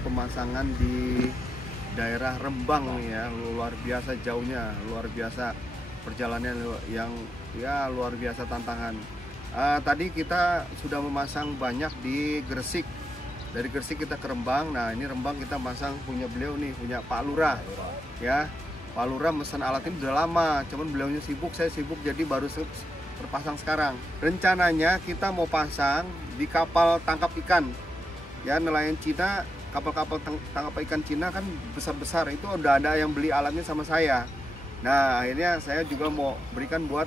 pemasangan di daerah Rembang nih ya, luar biasa jauhnya, luar biasa perjalanan yang ya luar biasa tantangan. Tadi kita sudah memasang banyak di Gresik, dari Gresik kita ke Rembang. Nah ini Rembang kita masang punya beliau nih, punya Pak Lurah ya. Pak Lurah mesen alat ini udah lama, cuman beliaunya sibuk, saya sibuk, jadi baru terpasang sekarang. Rencananya kita mau pasang di kapal tangkap ikan ya, nelayan Cina. Kapal-kapal tangkap ikan Cina kan besar-besar, itu udah ada yang beli alatnya sama saya. Nah akhirnya saya juga mau berikan buat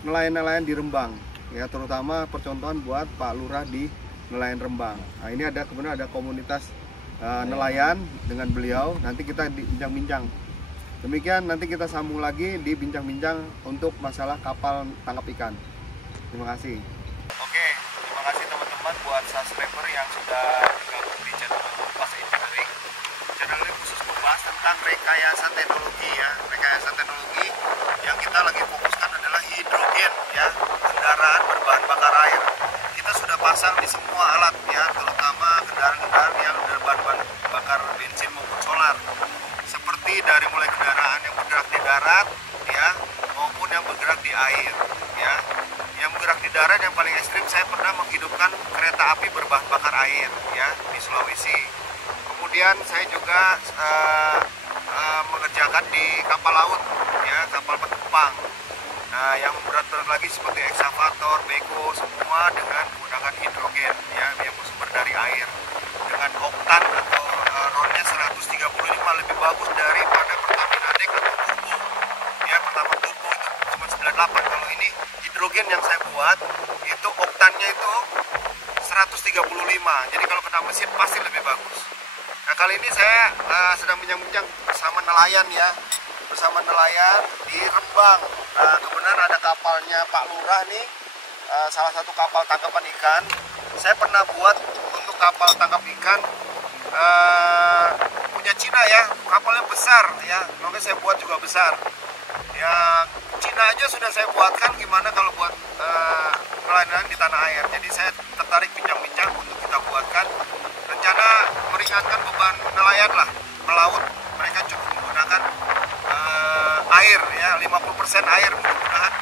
nelayan-nelayan di Rembang ya, terutama percontohan buat Pak Lurah di nelayan Rembang. Nah ini ada kemudian ada komunitas nelayan dengan beliau, nanti kita bincang-bincang. Demikian, nanti kita sambung lagi di bincang-bincang untuk masalah kapal tangkap ikan. Terima kasih. Oke, terima kasih teman-teman buat subscriber yang sudah bergabung di channel Pas Engineering. Channel ini khusus membahas tentang rekayasa teknologi ya, rekayasa teknologi yang kita lagi fokuskan adalah hidrogen ya, kendaraan berbahan bakar air. Kita sudah pasang di semua alat ya, terutama kendaraan-kendaraan yang berbahan bakar bensin maupun solar. Seperti dari mulai kendaraan yang bergerak di darat ya, maupun yang bergerak di air ya. Yang bergerak di darat yang paling ekstrim, saya pernah menghidupkan kereta api berbahan bakar air ya di Sulawesi. Kemudian saya juga mengerjakan di kapal laut ya, kapal penumpang. Nah yang berat-berat lagi seperti ekskavator, beko, semua dengan menggunakan hidrogen ya, yang bersumber dari air dengan oktan atau RON-nya 135, lebih bagus daripada Pertamina Deck atau turbo ya. Pertama turbo itu cuma 98, kalau ini hidrogen yang saya buat itu oktannya itu 135, jadi kalau kena mesin pasti lebih bagus. Nah kali ini saya sedang bincang-bincang bersama nelayan ya, bersama nelayan di Rembang. Nah kebenaran ada kapalnya Pak Lurah nih, salah satu kapal tangkapan ikan. Saya pernah buat untuk kapal tangkap ikan punya Cina ya, kapalnya besar ya, makanya saya buat juga besar ya. Cina aja sudah saya buatkan, gimana kalau buat nelayan di tanah air. Jadi saya tertarik bincang-bincang untuk kita buatkan, rencana meringankan beban nelayan lah melaut. Mereka cukup menggunakan air ya, 50% air mudah-mudahan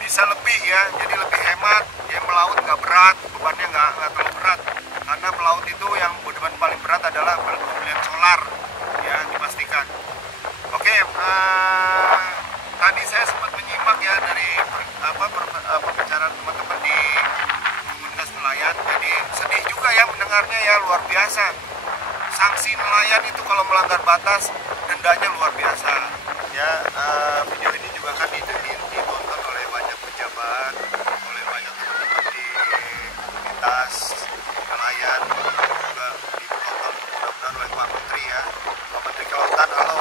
bisa lebih ya, jadi lebih hemat ya, melaut nggak berat, bebannya nggak terlalu berat, karena melaut itu yang beban paling berat adalah pembelian solar ya, dipastikan. Oke, tadi saya sempat menyimak ya dari pembicaraan teman-teman di komunitas nelayan, jadi sedih juga ya mendengarnya ya, luar biasa. Sanksi nelayan itu kalau melanggar batas dendanya luar biasa ya. Video ini juga kan ditonton oleh banyak pejabat, oleh banyak teman-teman di komunitas nelayan, juga ditonton mudah-mudahan oleh Pak Menteri ya, Pak Menteri Kelautan. Halo,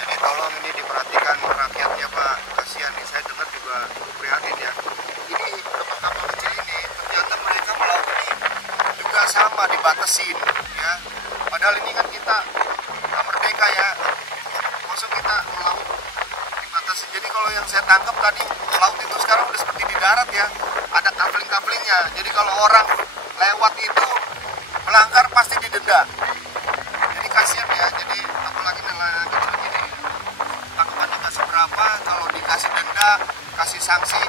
jadi tolong ini diperhatikan rakyatnya Pak, kasihan nih, saya dengar juga prihatin ya. Ini kapal-kapal kecil ini ternyata mereka melaut ini juga sama dibatasin ya. Padahal ini kan kita merdeka ya, maksud kita melaut dibatasi. Jadi kalau yang saya tangkap tadi, laut itu sekarang udah seperti di darat ya, ada kapling-kaplingnya. Jadi kalau orang lewat itu melanggar pasti didenda. Jadi kasihan ya, jadi apalagi nelayan kecil gini, tangkapannya nggak seberapa, kalau dikasih denda, kasih sanksi.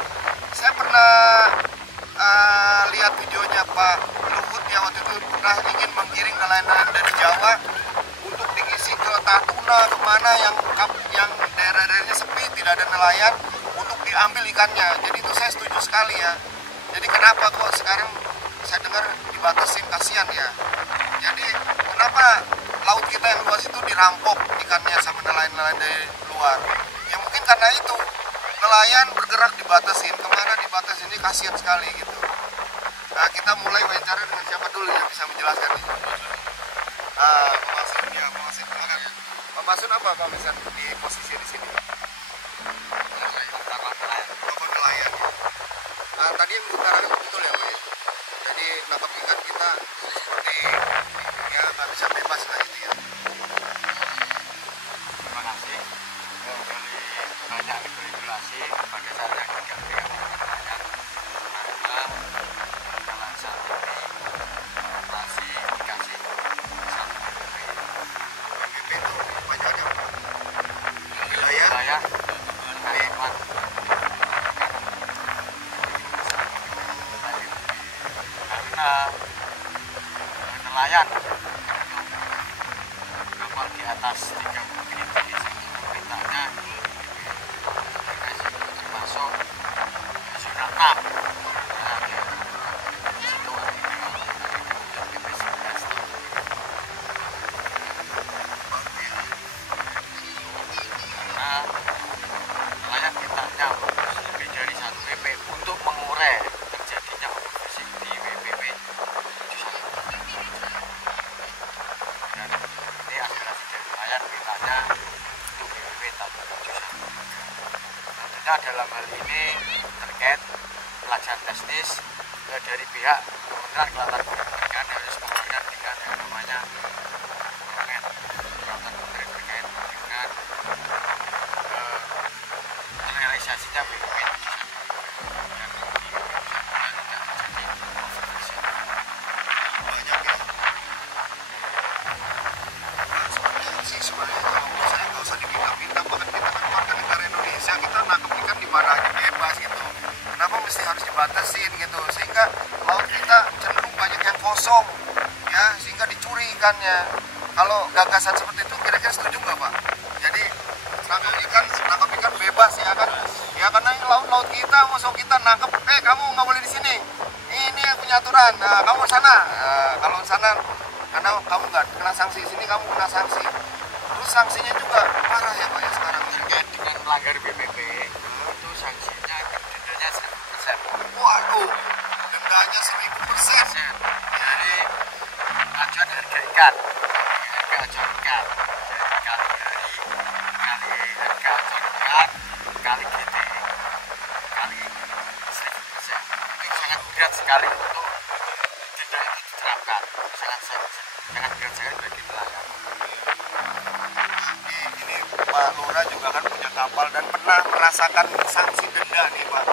Saya pernah lihat videonya Pak Luhut ya, waktu itu pernah ingin menggiring nelayan-nelayan dari Jawa untuk diisi ke Tatuna, kemana yang daerah-daerahnya sepi, tidak ada nelayan, untuk diambil ikannya. Jadi itu saya setuju sekali ya. Jadi kenapa kok sekarang saya dengar dibatasin, kasihan ya. Jadi kenapa laut kita yang luas itu dirampok ikannya sama nelayan-nelayan dari luar? Ya mungkin karena itu, nelayan bergerak dibatasin, kemana dibatasin, ini kasihan sekali gitu. Nah, kita mulai wawancara dengan siapa dulu yang bisa menjelaskan ini? Pak Masun ya, Pak Masun, silakan. Pak Masun apa Pak Masun di posisi di sini? Kapal nelayan. Tadi yang mengutarakan betul ya Pak ya. Jadi nangkap ikan kita seperti ya nggak bisa bebas lah itu ya. Terima kasih. Kembali banyak regulasi pada saat yang diganti nelayan, karena saat ini operasi dikasih satu nelayan kapal di atas 30 feet mintanya termasuk zona 6. Nelayan mintanya lebih dari 1 WP untuk mengurai terjadinya overfishing di WPP 71. Dan ini aspirasi dari nelayan mintanya untuk WPP 71. Tentunya dalam hal ini terkait pelaksanaan teknis dari pihak Kementerian Kelautan Perikanan harus mengeluarkan dengan yang namanya dokumen kelautan terkait dengan realisasinya BPP 71. Kita nangkep ikan di mana aja bebas gitu. Kenapa mesti harus dibatasin gitu? Sehingga laut kita cenderung banyak yang kosong, ya, sehingga dicuri ikannya. Kalau gagasan seperti itu kira-kira setuju nggak, Pak? Jadi nangkep ikan bebas ya kan? Ya karena ini laut kita, musuh kita nangkep, kamu nggak boleh di sini. Ini punya aturan. Nah, kamu sana. Kalau sana, karena kamu nggak kena sanksi, sini kamu kena sanksi. Terus sanksinya juga parah ya Pak ya sekarang. Terkait dengan melanggar BPP itu sanksinya dendanya 100%. Waduh, dendanya 1000%. Dari acuan harga ikan, harga acuan ikan, jadi kali hari, kali harga acuan ikan, kali GT, kali 1000%. Itu sangat berat sekali untuk denda itu diterapkan. Sangat berat sekali bagi nelayan. Ini Pak Lurah juga kan punya kapal dan pernah merasakan sanksi denda nih Pak.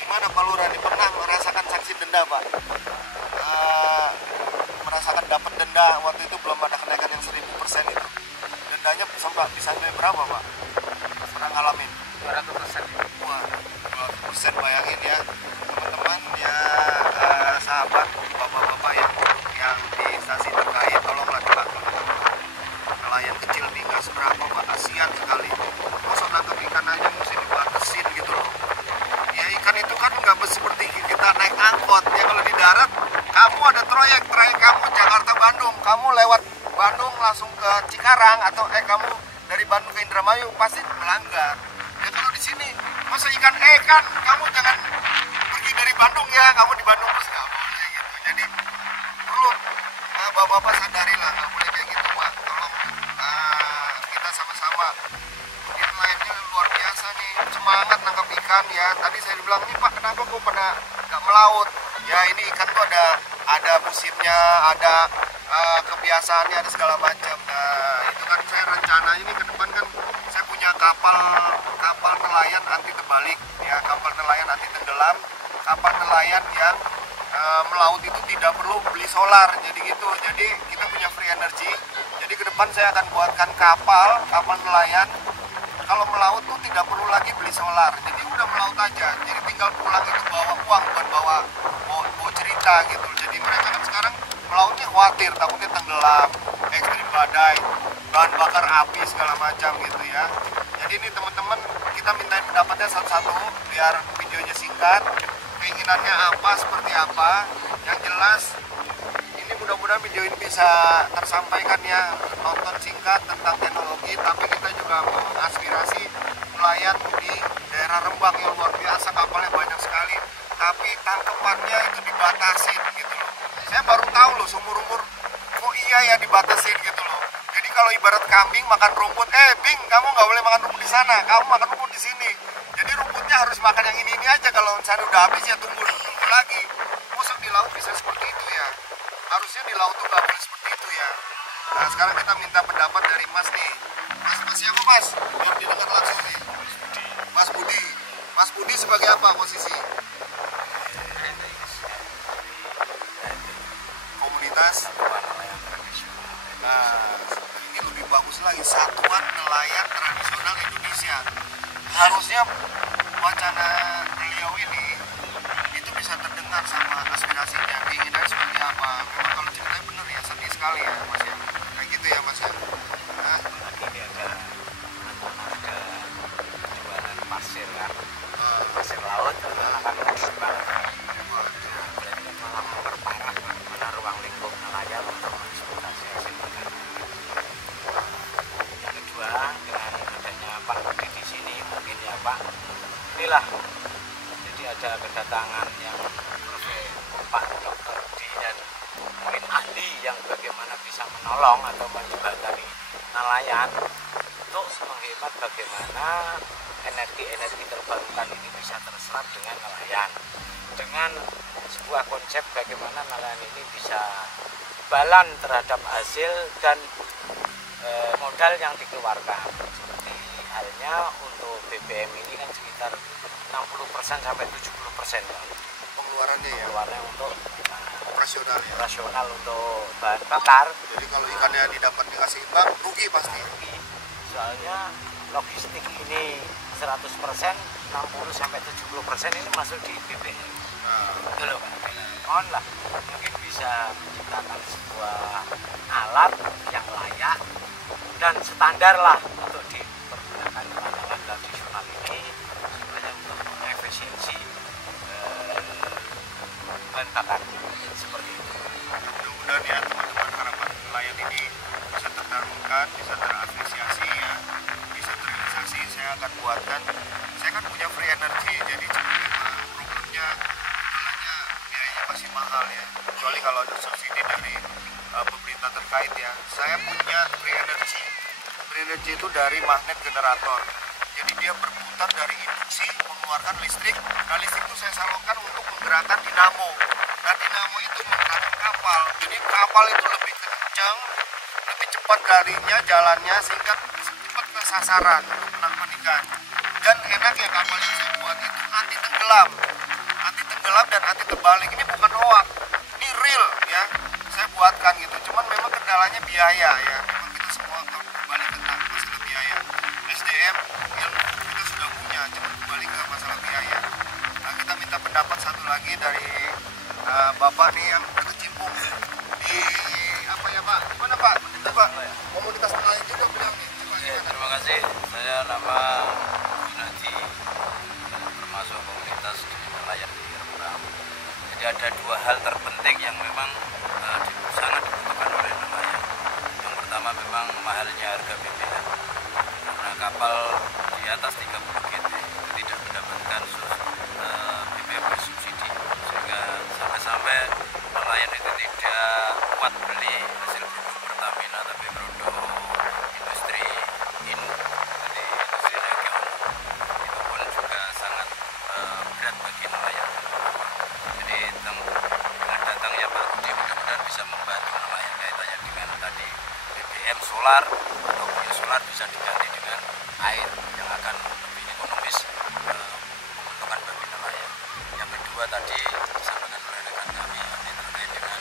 Gimana Pak Lurah nih, pernah merasakan sanksi denda Pak? Merasakan dapat denda waktu itu belum ada kenaikan yang 1000% itu. Dendanya bisa sampai berapa Pak? Pernah ngalamin? 200%. Wah, 200% bayangin ya teman-teman ya, sahabat bapak-bapak yang di stasiun terkait, tolonglah dibantu nelayan kecil nih, nggak seberapa Pak, kasihan sekali. Masa nangkep ikan aja mesti dibatasin gitu loh. Ya ikan itu kan nggak seperti kita naik angkot ya. Kalau di darat kamu ada trayek kamu Jakarta Bandung, kamu lewat Bandung langsung ke Cikarang, atau kamu dari Bandung ke Indramayu pasti melanggar. Ya kalau di sini masa ikan kamu jangan pergi dari Bandung ya, kamu di Bandung terus nggak boleh gitu. Jadi perlu bapak-bapak sadarilah, nggak boleh kayak gitu Pak. Tolong kita sama-sama. Ini nelayannya luar biasa nih, semangat nangkap ikan ya. Tadi saya bilang nih Pak, kenapa kok pada nggak melaut? Ya ini ikan tuh ada musimnya, ada kebiasaannya, ada segala macam. Nah itu kan saya rencana ini ke depan kan saya punya kapal nelayan anti terbalik ya, kapal nelayan anti tenggelam, kapal nelayan yang melaut itu tidak perlu beli solar, jadi gitu. Jadi kita punya free energy. Jadi ke depan saya akan buatkan kapal nelayan kalau melaut tuh tidak perlu lagi beli solar. Jadi udah melaut aja. Jadi tinggal pulang itu bawa uang, bukan bawa cerita gitu. Jadi mereka kan sekarang melautnya khawatir, takutnya tenggelam, ekstrim badai, bahan bakar api segala macam gitu ya. Jadi ini teman-teman kita mintain pendapatnya satu-satu biar videonya singkat. Keinginannya apa, seperti apa. Yang jelas ini mudah-mudahan video ini bisa tersampaikan ya. Nonton singkat tentang teknologi, tapi kita juga mengaspirasi nelayan di daerah Rembang yang luar biasa, kapalnya banyak sekali, tapi tangkepannya itu dibatasin gitu loh. Saya baru tahu loh seumur-umur, oh iya ya dibatasin gitu loh. Jadi kalau ibarat kambing makan rumput, Bing, kamu nggak boleh makan rumput di sana, kamu makan rumput di sini. Jadi rumputnya harus makan yang ini aja. Kalau misalnya udah habis ya tunggu lagi. Masa di laut bisa seperti itu ya? Harusnya di laut tuh nggak boleh seperti itu ya. Nah sekarang kita minta pendapat dari Mas nih. Mas siapa Mas? Biar didengar langsung nih. Mas Budi. Mas Budi sebagai apa posisi? Komunitas. Nah ini lebih bagus lagi, Satuan Nelayan Tradisional Indonesia. Harusnya wacana beliau ini itu bisa terdengar sama aspirasinya, keinginannya seperti apa. Memang kalau ceritanya benar ya, sedih sekali. sekali ya Mas ya. Kayak gitu ya Mas ya. Nah, Lagi ini ada jualan pasir kan, pasir laut, karena kan luas banget. Berarti malah memperparah bagaimana ruang lingkup nelayan untuk mengeksploitasi hasil makanan. Yang kedua, dengan adanya Pak Budi di sini, mungkin ya Pak, inilah. Jadi ada kedatangan yang Pak Dokter Budi dan mungkin ahli yang bagaimana bisa menolong atau menjembatani nelayan untuk menghemat bagaimana energi-energi terbarukan ini bisa terserap dengan nelayan, dengan sebuah konsep bagaimana nelayan ini bisa balan terhadap hasil dan modal yang dikeluarkan. Seperti halnya untuk BBM ini kan sekitar 60% sampai 70% pengeluarannya ya. pengeluarannya untuk Operasional ya. rasional untuk bahan bakar. Jadi kalau ikannya didapat dengan seimbang, rugi pasti. Soalnya logistik ini 100%, 60 sampai 70% ini masuk di BBM. Nah, Itu loh Pak. Mohonlah mungkin bisa menciptakan sebuah alat yang layak dan standar lah untuk dipergunakan nelayan tradisional ini supaya untuk mengefisiensi bahan bakar seperti itu. mudah-mudahan ya teman-teman harapan nelayan ini bisa tersalurkan, bisa terapresiasi ya, bisa terrealisasi. Saya akan buatkan, saya kan punya free energy, jadi problemnya biayanya masih mahal ya, kecuali kalau ada subsidi dari pemerintah terkait ya. Saya punya free energy. Free energy itu dari magnet generator, jadi dia berputar dari induksi mengeluarkan listrik. Nah, listrik itu saya salurkan untuk menggerakkan dinamo. Nah, dinamo itu menggerakkan kapal, jadi kapal itu lebih kencang, lebih cepat larinya, jalannya, sehingga cepat ke sasaran untuk menangkap ikan. Dan enak ya, kapal yang saya buat itu anti tenggelam dan anti terbalik. Ini bukan hoax, ini real ya, saya buatkan gitu. Cuman memang kendalanya biaya ya, memang kita semua kembali ke masalah biaya. SDM ilmu kita sudah punya, cuman kembali ke masalah biaya. Nah, kita minta pendapat satu lagi dari Bapak nih yang berkecimpung di apa ya Pak? Gimana Pak? Kita Pak komunitas nelayan juga bilang nih. Terima kasih. Saya nama Gunadi, termasuk komunitas nelayan di Rembang. Jadi ada dua hal terpenting yang memang sangat dibutuhkan oleh nelayan. Yang pertama memang mahalnya harga BBM, karena kapal di atas 30 GT itu tidak mendapatkan BBM bersubsidi, sehingga sampai nelayan itu tidak kuat beli hasil produk Pertamina tapi produk industri jadi industri regional. Itu pun juga sangat berat bagi nelayan. Jadi dengan datangnya Pak Budi mudah-mudahan bisa membantu nelayan kaitannya dengan tadi BBM solar atau biosolar bisa diganti dengan air yang akan lebih ekonomis menguntungkan bagi nelayan. Yang kedua tadi disampaikan oleh rekan kami ini terkait dengan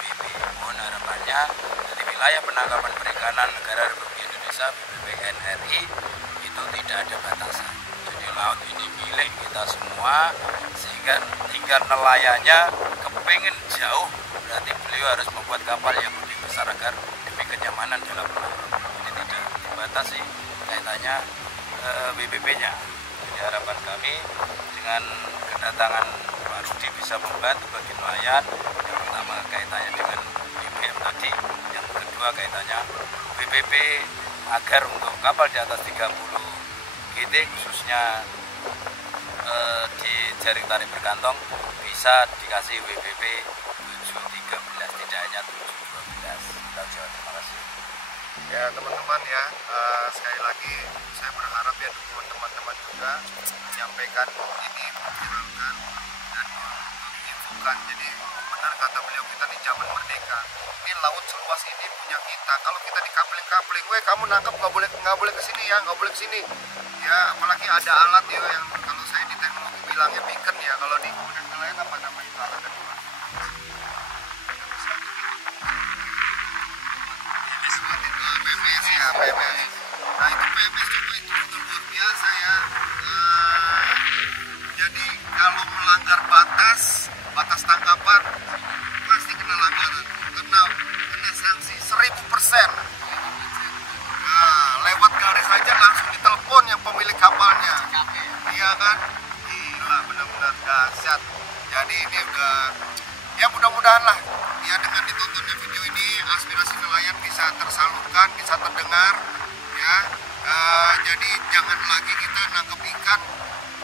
BPP. Mohon harapannya dari wilayah penangkapan perikanan Negara Republik Indonesia BPP NRI itu tidak ada batasan. Jadi laut ini milik kita semua, sehingga tinggal nelayannya kepingin jauh, berarti beliau harus membuat kapal yang lebih besar agar demi kenyamanan dalam melaut. Jadi tidak dibatasi kaitannya BPP-nya. Jadi harapan kami dengan kedatangan Pak Rudi bisa membantu bagi nelayan. Yang pertama kaitannya dengan BBM tadi, yang kedua kaitannya BPP agar untuk kapal di atas 30 GT khususnya di jaring tarik berkantong bisa dikasih WBP 713, tidak hanya 712. Terima kasih. Ya teman-teman ya, sekali lagi saya berharap ya dukungan teman-teman juga menyampaikan ini, memviralkan dan menginfokan. Jadi benar kata beliau, kita di zaman merdeka, ini laut seluas ini punya kita. Kalau kita dikapling-kapling, weh kamu nangkap nggak boleh ke sini ya, nggak boleh ke sini. Ya apalagi ada alat ya yang kalau saya di teknologi bilangnya beacon ya, kalau di kemudian nelayan apa namanya itu alat kedua. PMS ya, PMS. Nah itu PMS juga itu luar biasa ya. Jadi kalau melanggar batas tangkapan pasti kena langgaran, kena sanksi. merasakan, bisa terdengar ya. Jadi jangan lagi kita nangkep ikan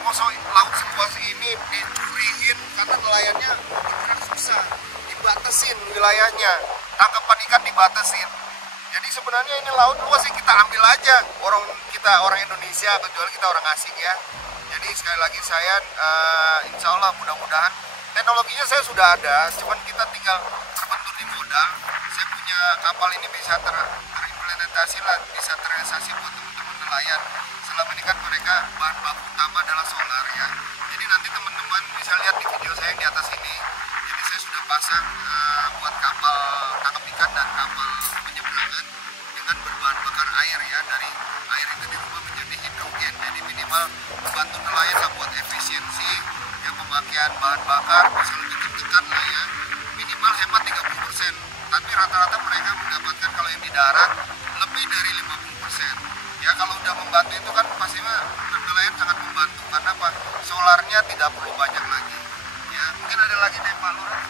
mosok laut seluas ini dicuriin karena nelayannya benar susah, dibatasin wilayahnya, tangkapan ikan dibatasin. Jadi sebenarnya ini laut luas sih, kita ambil aja, orang Indonesia, kecuali kita orang asing ya. Jadi sekali lagi saya insya Allah mudah-mudahan teknologinya saya sudah ada, cuman kita tinggal terbentur di modal. Saya punya kapal ini bisa terimplementasi lah, bisa terrealisasi buat teman-teman nelayan. Selama ini kan mereka bahan baku utama adalah solar ya. Jadi nanti teman-teman bisa lihat di video saya yang di atas ini. Jadi saya sudah pasang buat kapal tangkap ikan dan kapal penyeberangan dengan berbahan bakar air ya. Dari air itu dirubah menjadi hidrogen. Jadi minimal membantu nelayan lah buat efisiensi ya, pemakaian bahan bakar bisa lebih tertekan lah ya. Minimal hemat 30%. Tapi rata-rata mereka mendapatkan kalau yang di darat lebih dari 50%. Ya kalau udah membantu itu kan pastinya nelayan sangat membantu karena apa? Solarnya tidak perlu banyak lagi. Ya mungkin ada lagi deh Pak Lurah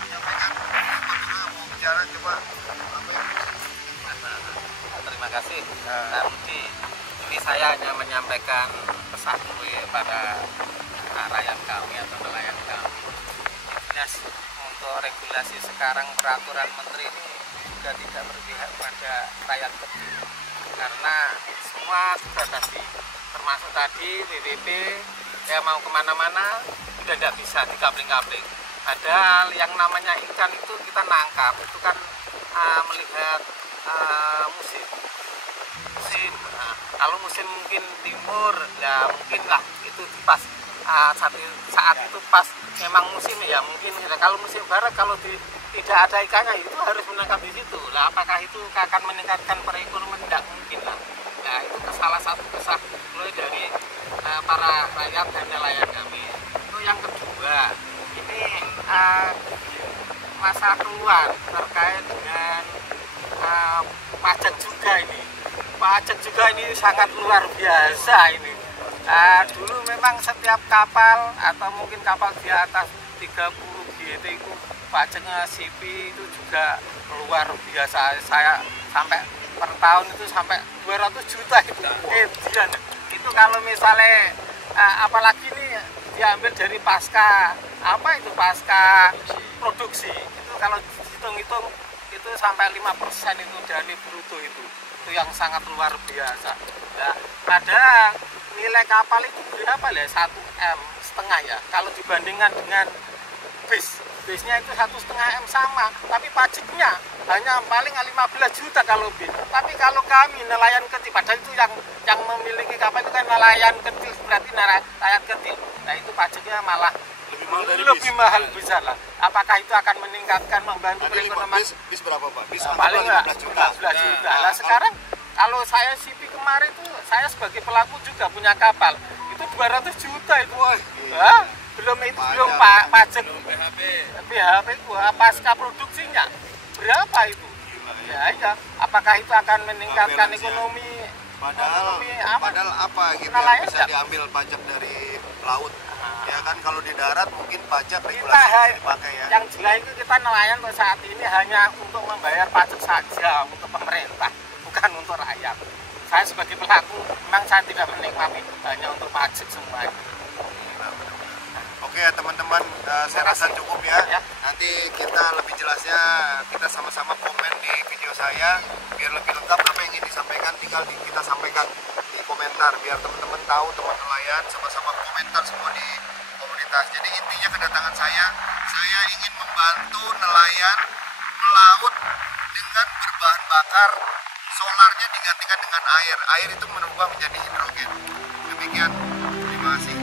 menyampaikan. Pak Lurah mau bicara coba apa yang terima kasih Pak Rudi. Ini saya hanya menyampaikan pesan pada rakyat kami atau nelayan kami. Jelas untuk regulasi sekarang peraturan menteri ini juga tidak berpihak pada rakyat kecil, karena semua sudah tadi, termasuk tadi WWP ya mau kemana-mana sudah tidak bisa dikapling-kapling. Padahal yang namanya ikan itu kita nangkap itu kan melihat musim. Nah, kalau musim mungkin timur ya mungkin lah itu pas saat itu pas memang musim ya mungkin. Kalau musim barat kalau tidak ada ikannya itu harus menangkap di situ lah. Apakah itu akan meningkatkan perekonomian? Tidak mungkin lah. Nah itu salah satu kesah mulai dari para rakyat dan nelayan kami. Itu yang kedua, ini masalah keluar terkait dengan pajak juga ini. Pajak juga ini sangat luar biasa ini. Dulu memang setiap kapal atau mungkin kapal di atas 30 GT itu pajaknya CP itu juga luar biasa. Saya sampai per tahun itu sampai 200 juta itu. Itu kalau misalnya apalagi ini diambil dari pasca produksi itu kalau hitung-hitung itu sampai 5% itu dari bruto itu yang sangat luar biasa. Nah, padahal nilai kapal itu berapa ya? 1,5 M ya. Kalau dibandingkan dengan bisnya itu 1,5 M sama, tapi pajaknya hanya paling 15 juta kalau bis. Tapi kalau kami nelayan kecil, padahal itu yang memiliki kapal itu kan nelayan kecil, berarti nelayan kecil. Nah itu pajaknya malah lebih mahal bisa lah. Apakah itu akan meningkatkan, membantu perekonomian? Bis berapa Pak? Bis paling 15 juta. Nah sekarang kalau saya CP kemarin itu saya sebagai pelaku juga punya kapal itu 200 juta itu. Belum pajak BHP itu pasca produksinya berapa itu? Ya, apakah itu akan meningkatkan ekonomi? Padahal apa gitu nelayan bisa diambil pajak dari laut. Ya kan kalau di darat mungkin pajak regulasi dipakai ya. Yang jelas itu kita nelayan untuk saat ini hanya untuk membayar pajak saja untuk pemerintah, bukan untuk rakyat. Saya sebagai pelaku memang saya tidak menikmati, hanya untuk pajak semua. Oke ya teman-teman, saya rasa cukup ya. Nanti kita lebih jelasnya kita sama-sama komen di video saya biar lebih lengkap apa yang ingin disampaikan, tinggal kita sampaikan di komentar biar teman-teman tahu, teman nelayan sama-sama komentar semua di komunitas. Jadi intinya kedatangan saya ingin membantu nelayan melaut dengan berbahan bakar solarnya digantikan dengan air. Air itu berubah menjadi hidrogen. Demikian, terima kasih.